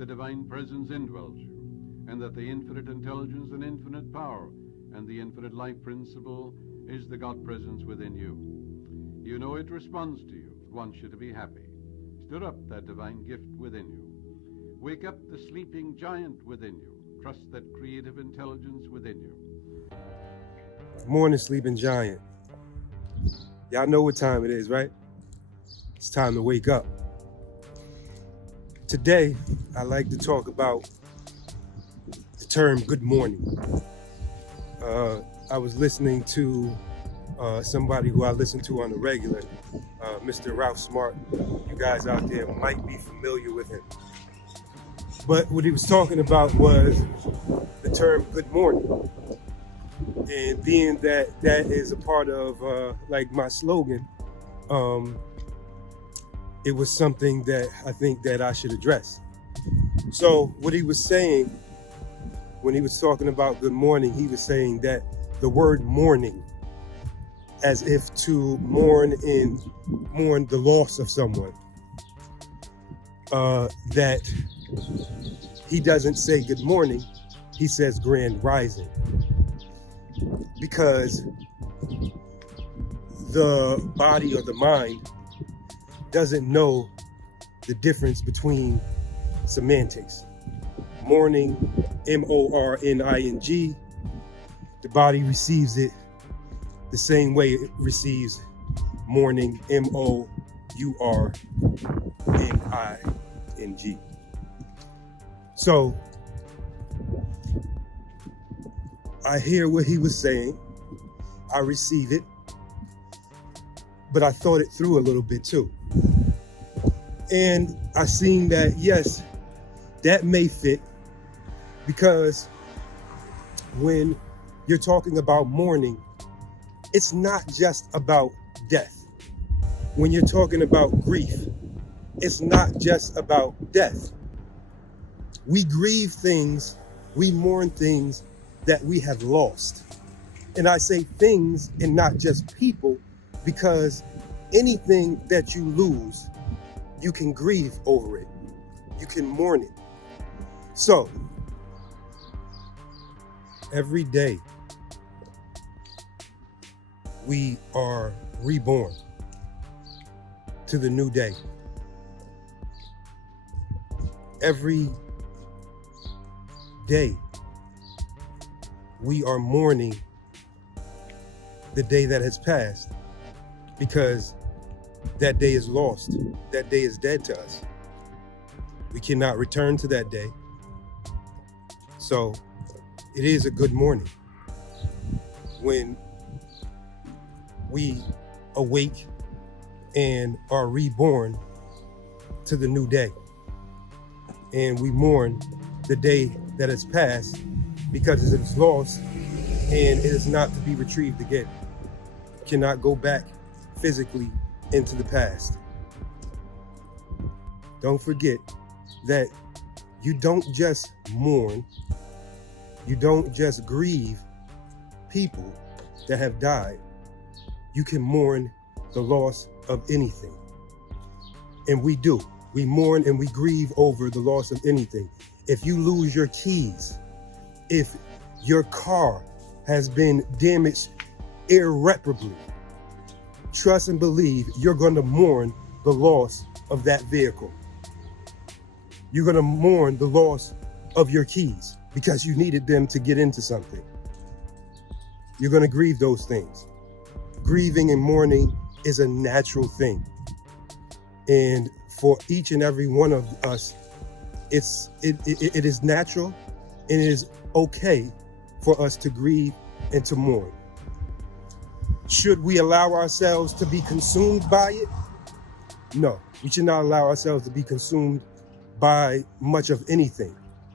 the divine presence indwells you, and that the infinite intelligence and infinite power and the infinite life principle is the God presence within you. You know it responds to you. It wants you to be happy. Stir up that divine gift within you. Wake up the sleeping giant within you. Trust that creative intelligence within you. Morning, sleeping giant. Y'all know what time it is, right? It's time to wake up. Today, I like to talk about the term good morning. I was listening to somebody who I listen to on the regular, Mr. Ralph Smart. You guys out there might be familiar with him. But what he was talking about was the term good morning. And being that that is a part of like my slogan, it was something that I think that I should address. So what he was saying when he was talking about good morning, he was saying that the word mourning, as if to mourn the loss of someone, that he doesn't say good morning, he says grand rising. Because the body or the mind doesn't know the difference between semantics. Mourning, M-O-R-N-I-N-G, the body receives it the same way it receives mourning, M-O-U-R-N-I-N-G. So I hear what he was saying, I receive it, but I thought it through a little bit too. And I seen that, yes, that may fit, because when you're talking about mourning, it's not just about death. When you're talking about grief, it's not just about death. We grieve things, we mourn things that we have lost. And I say things and not just people, because anything that you lose, you can grieve over it. You can mourn it. So, every day, we are reborn to the new day. Every day, we are mourning the day that has passed, because that day is lost. That day is dead to us. We cannot return to that day. So it is a good morning when we awake and are reborn to the new day. And we mourn the day that has passed, because it is lost and it is not to be retrieved again. Cannot go back physically into the past. Don't forget that you don't just mourn, you don't just grieve people that have died. You can mourn the loss of anything. And we do. We mourn and we grieve over the loss of anything. If you lose your keys, if your car has been damaged irreparably, trust and believe you're going to mourn the loss of that vehicle. You're going to mourn the loss of your keys because you needed them to get into something. You're going to grieve those things. Grieving and mourning is a natural thing. And for each and every one of us, it is natural, and it is okay for us to grieve and to mourn. Should we allow ourselves to be consumed by it? No, we should not allow ourselves to be consumed by much of anything.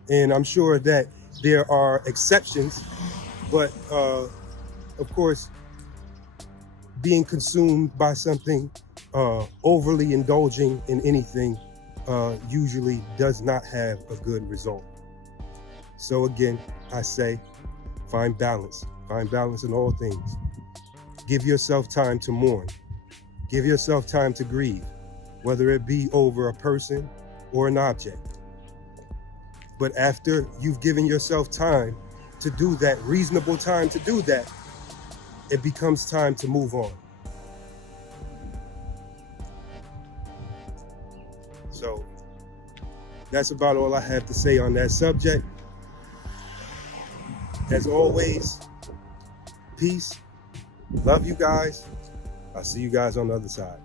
And I'm sure that there are exceptions, but of course, being consumed by something, overly indulging in anything, usually does not have a good result. So again, I say, find balance in all things. Give yourself time to mourn. Give yourself time to grieve, whether it be over a person or an object. But after you've given yourself time to do that, reasonable time to do that, it becomes time to move on. So that's about all I have to say on that subject. As always, peace. Love you guys. I'll see you guys on the other side.